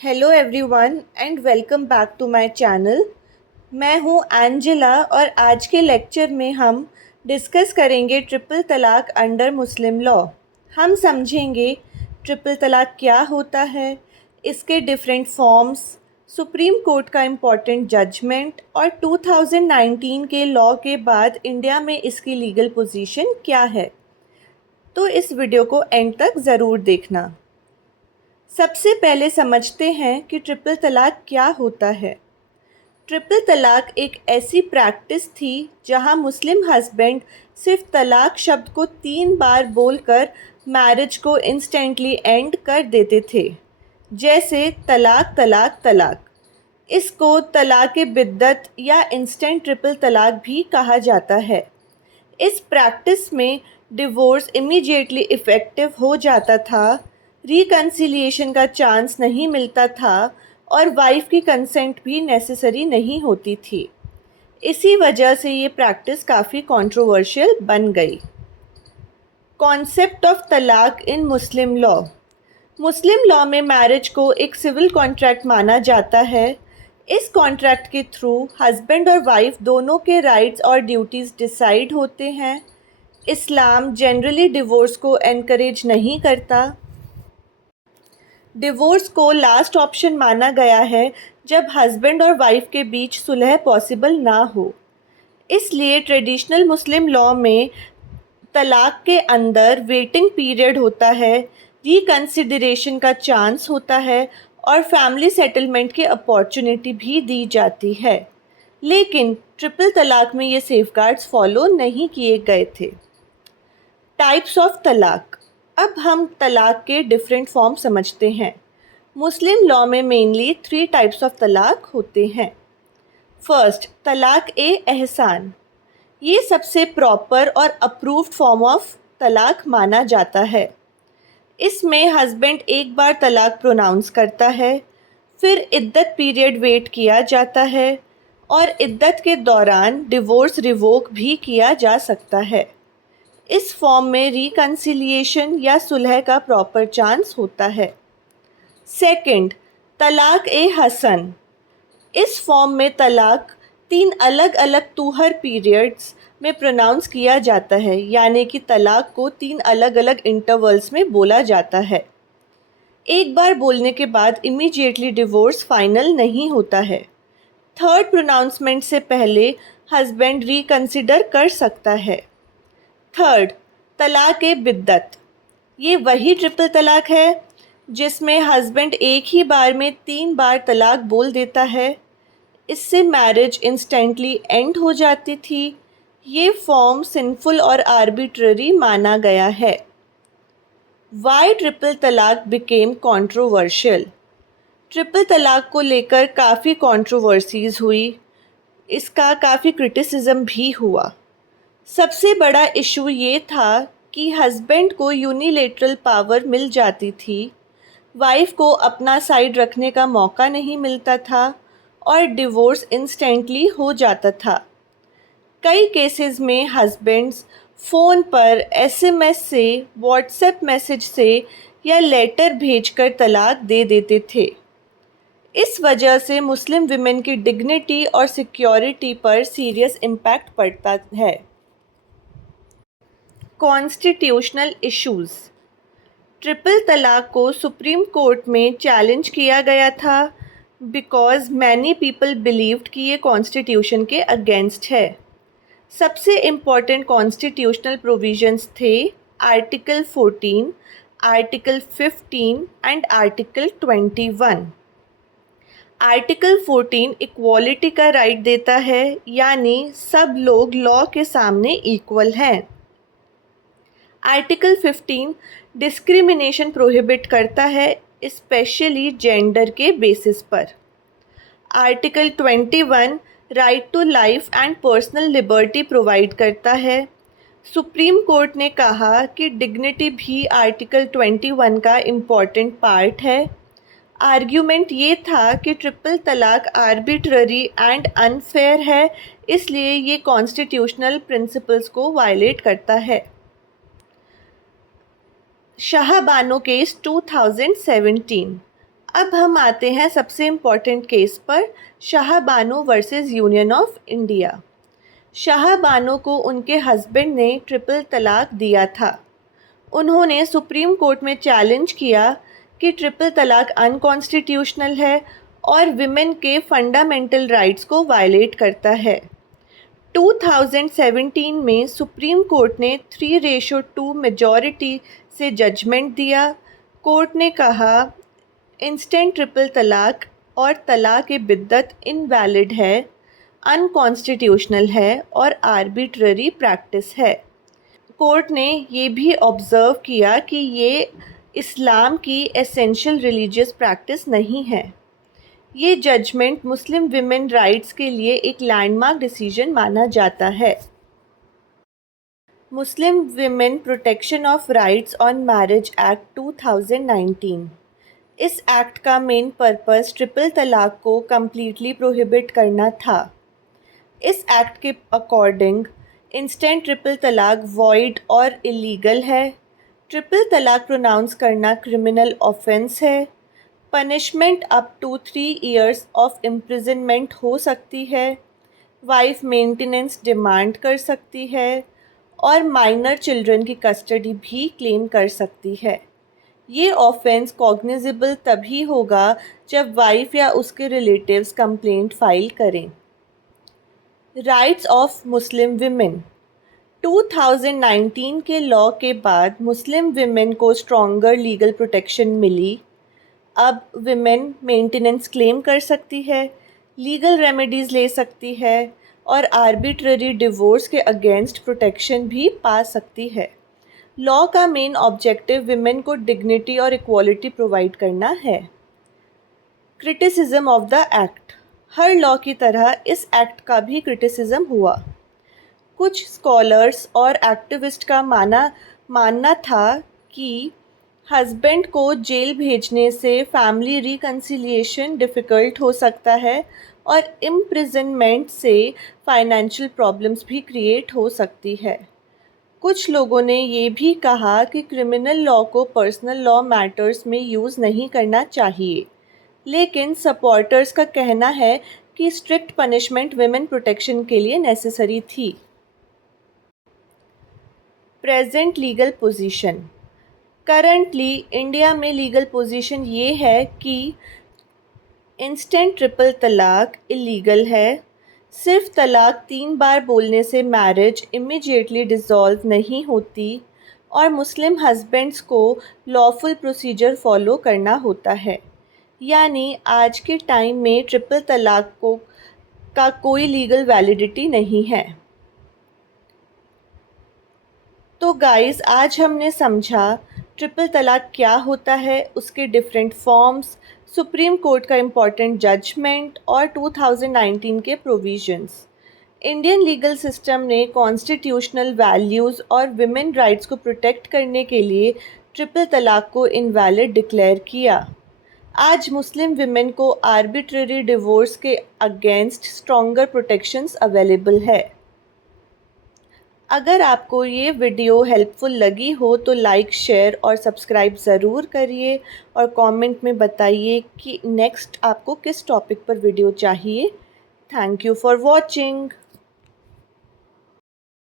Hello everyone and welcome back to my channel. मैं हूं Angela और आज के लेक्चर में हम डिस्कस करेंगे ट्रिपल तलाक अंडर मुस्लिम लॉ। हम समझेंगे ट्रिपल तलाक क्या होता है, इसके डिफरेंट फॉर्म्स, सुप्रीम कोर्ट का इम्पॉर्टेंट जजमेंट और 2019 के लॉ के बाद इंडिया में इसकी लीगल पोजीशन क्या है। तो इस वीडियो को एंड तक ज़रूर देखना। सबसे पहले समझते हैं कि ट्रिपल तलाक क्या होता है। ट्रिपल तलाक एक ऐसी प्रैक्टिस थी जहां मुस्लिम हस्बैंड सिर्फ तलाक शब्द को 3 बार बोलकर मैरिज को इंस्टेंटली एंड कर देते थे, जैसे तलाक तलाक तलाक। इसको तलाक बिद्दत या इंस्टेंट ट्रिपल तलाक भी कहा जाता है। इस प्रैक्टिस में डिवोर्स इमीडिएटली इफ़ेक्टिव हो जाता था, रिकन्सिलिएशन का चांस नहीं मिलता था और वाइफ की कंसेंट भी नेसेसरी नहीं होती थी। इसी वजह से ये प्रैक्टिस काफ़ी कंट्रोवर्शियल बन गई। कॉन्सेप्ट ऑफ तलाक इन मुस्लिम लॉ। मुस्लिम लॉ में मैरिज को एक सिविल कॉन्ट्रैक्ट माना जाता है। इस कॉन्ट्रैक्ट के थ्रू हस्बैंड और वाइफ दोनों के राइट्स और ड्यूटीज़ डिसाइड होते हैं। इस्लाम जनरली डिवोर्स को एनकरेज नहीं करता। डिवोर्स को लास्ट ऑप्शन माना गया है जब हस्बैंड और वाइफ के बीच सुलह पॉसिबल ना हो। इसलिए ट्रेडिशनल मुस्लिम लॉ में तलाक के अंदर वेटिंग पीरियड होता है, रिकन्सिडरेशन का चांस होता है और फैमिली सेटलमेंट की अपॉर्चुनिटी भी दी जाती है। लेकिन ट्रिपल तलाक में ये सेफगार्ड्स फॉलो नहीं किए गए थे। टाइप्स ऑफ तलाक। अब हम तलाक के डिफरेंट फॉर्म समझते हैं। मुस्लिम लॉ में मेनली 3 टाइप्स ऑफ तलाक होते हैं। फर्स्ट, तलाक ए एहसान। ये सबसे प्रॉपर और अप्रूव्ड फॉर्म ऑफ तलाक माना जाता है। इसमें हस्बैंड एक बार तलाक प्रोनाउंस करता है, फिर इद्दत पीरियड वेट किया जाता है और इद्दत के दौरान डिवोर्स रिवोक भी किया जा सकता है। इस फॉर्म में रिकन्सिलिएशन या सुलह का प्रॉपर चांस होता है। सेकंड, तलाक ए हसन। इस फॉर्म में तलाक 3 अलग अलग तूहर पीरियड्स में प्रोनाउंस किया जाता है, यानी कि तलाक को 3 अलग अलग इंटरवल्स में बोला जाता है। एक बार बोलने के बाद इमीडिएटली डिवोर्स फाइनल नहीं होता है। थर्ड प्रोनाउंसमेंट से पहले हस्बैंड रिकन्सिडर कर सकता है। थर्ड, तलाक ए बिद्दत। ये वही ट्रिपल तलाक है जिसमें हस्बैंड एक ही बार में 3 बार तलाक बोल देता है। इससे मैरिज इंस्टेंटली एंड हो जाती थी। ये फॉर्म सिंफुल और आर्बिट्ररी माना गया है। वाई ट्रिपल तलाक बिकेम कंट्रोवर्शियल। ट्रिपल तलाक को लेकर काफ़ी कंट्रोवर्सीज हुई, इसका काफ़ी क्रिटिसिज्म भी हुआ। सबसे बड़ा इशू ये था कि हस्बैंड को यूनिलेटरल पावर मिल जाती थी, वाइफ को अपना साइड रखने का मौका नहीं मिलता था और डिवोर्स इंस्टेंटली हो जाता था। कई केसेस में हस्बैंड्स फ़ोन पर एसएमएस से, व्हाट्सएप मैसेज से या लेटर भेजकर तलाक दे देते थे। इस वजह से मुस्लिम विमेन की डिग्निटी और सिक्योरिटी पर सीरियस इम्पैक्ट पड़ता है। Constitutional issues. ट्रिपल तलाक को सुप्रीम कोर्ट में चैलेंज किया गया था बिकॉज़ मैनी पीपल बिलीव्ड कि ये कॉन्स्टिट्यूशन के अगेंस्ट है। सबसे इम्पॉर्टेंट कॉन्स्टिट्यूशनल प्रोविजंस थे article 14, article 15 and article 21। Article 14 equality का राइट देता है, यानी सब लोग लॉ के सामने इक्वल हैं। आर्टिकल 15 डिस्क्रिमिनेशन प्रोहिबिट करता है, स्पेशली जेंडर के बेसिस पर। Article 21 right to life and personal liberty provide करता है। सुप्रीम कोर्ट ने कहा कि डिग्निटी भी आर्टिकल 21 का इम्पॉर्टेंट पार्ट है। आर्ग्यूमेंट ये था कि ट्रिपल तलाक आर्बिट्ररी एंड अनफेयर है, इसलिए ये कॉन्स्टिट्यूशनल प्रिंसिपल्स को वायलेट करता है। शाहबानो केस 2017। अब हम आते हैं सबसे इम्पॉर्टेंट केस पर, Shah Bano versus union of India. Shah Bano को उनके हस्बैंड ने ट्रिपल तलाक दिया था। उन्होंने सुप्रीम कोर्ट में चैलेंज किया कि ट्रिपल तलाक अनकॉन्स्टिट्यूशनल है और विमेन के फंडामेंटल राइट्स को वायलेट करता है। 2017 में सुप्रीम कोर्ट ने 3:2 मेजॉरिटी से जजमेंट दिया। कोर्ट ने कहा इंस्टेंट ट्रिपल तलाक और तलाक ए बिद्दत इनवैलिड है, अनकॉन्स्टिट्यूशनल है और आर्बिट्ररी प्रैक्टिस है। कोर्ट ने ये भी ऑब्ज़र्व किया कि ये इस्लाम की एसेंशियल रिलीजियस प्रैक्टिस नहीं है। ये जजमेंट मुस्लिम विमेन राइट्स के लिए एक लैंडमार्क डिसीजन माना जाता है। Muslim women protection of rights on marriage act 2019। इस एक्ट का मेन पर्पस ट्रिपल तलाक को कम्प्लीटली प्रोहिबिट करना था। इस एक्ट के अकॉर्डिंग इंस्टेंट ट्रिपल तलाक वॉइड और इलीगल है। ट्रिपल तलाक प्रोनाउंस करना क्रिमिनल ऑफेंस है। Punishment up to 3 years of imprisonment हो सकती है। वाइफ मेंटेनेंस डिमांड कर सकती है और माइनर चिल्ड्रन की कस्टडी भी क्लेम कर सकती है। ये ऑफेंस कॉग्निजेबल तभी होगा जब वाइफ या उसके रिलेटिव्स कंप्लेंट फाइल करें। Rights of Muslim women. 2019 के लॉ के बाद मुस्लिम विमेन को स्ट्रॉन्गर लीगल प्रोटेक्शन मिली। अब विमेन मेंटेनेंस क्लेम कर सकती है, लीगल रेमेडीज़ ले सकती है और आर्बिट्ररी डिवोर्स के अगेंस्ट प्रोटेक्शन भी पा सकती है। लॉ का मेन ऑब्जेक्टिव विमेन को डिग्निटी और इक्वालिटी प्रोवाइड करना है। Criticism of the act. Her law की तरह इस एक्ट का भी क्रिटिसिज्म हुआ। कुछ स्कॉलर्स और एक्टिविस्ट का मानना था कि हस्बैंड को जेल भेजने से फैमिली रिकन्सिलिएशन डिफ़िकल्ट हो सकता है और इम्प्रिजनमेंट से फाइनेंशियल प्रॉब्लम्स भी क्रिएट हो सकती है। कुछ लोगों ने ये भी कहा कि क्रिमिनल लॉ को पर्सनल लॉ मैटर्स में यूज़ नहीं करना चाहिए, लेकिन सपोर्टर्स का कहना है कि स्ट्रिक्ट पनिशमेंट विमेन प्रोटेक्शन के लिए नेसेसरी थी। Present legal position. Currently India में लीगल पोजीशन ये है कि इंस्टेंट ट्रिपल तलाक इलीगल है। सिर्फ तलाक 3 बार बोलने से मैरिज इमीडिएटली डिसॉल्व नहीं होती और मुस्लिम हस्बैंड्स को लॉफुल प्रोसीजर फॉलो करना होता है। यानी आज के टाइम में ट्रिपल तलाक का कोई लीगल वैलिडिटी नहीं है। तो गाइस, आज हमने समझा ट्रिपल तलाक क्या होता है, उसके डिफरेंट फॉर्म्स, सुप्रीम कोर्ट का इम्पॉर्टेंट जजमेंट और 2019 के प्रोविजंस। इंडियन लीगल सिस्टम ने कॉन्स्टिट्यूशनल वैल्यूज़ और विमेन राइट्स को प्रोटेक्ट करने के लिए ट्रिपल तलाक को इनवैलिड डिक्लेयर किया। आज मुस्लिम विमेन को आर्बिट्ररी डिवोर्स के अगेंस्ट स्ट्रॉन्गर प्रोटेक्शंस अवेलेबल है। अगर आपको ये वीडियो हेल्पफुल लगी हो तो लाइक, शेयर और सब्सक्राइब ज़रूर करिए और कमेंट में बताइए कि नेक्स्ट आपको किस टॉपिक पर वीडियो चाहिए। Thank you for watching.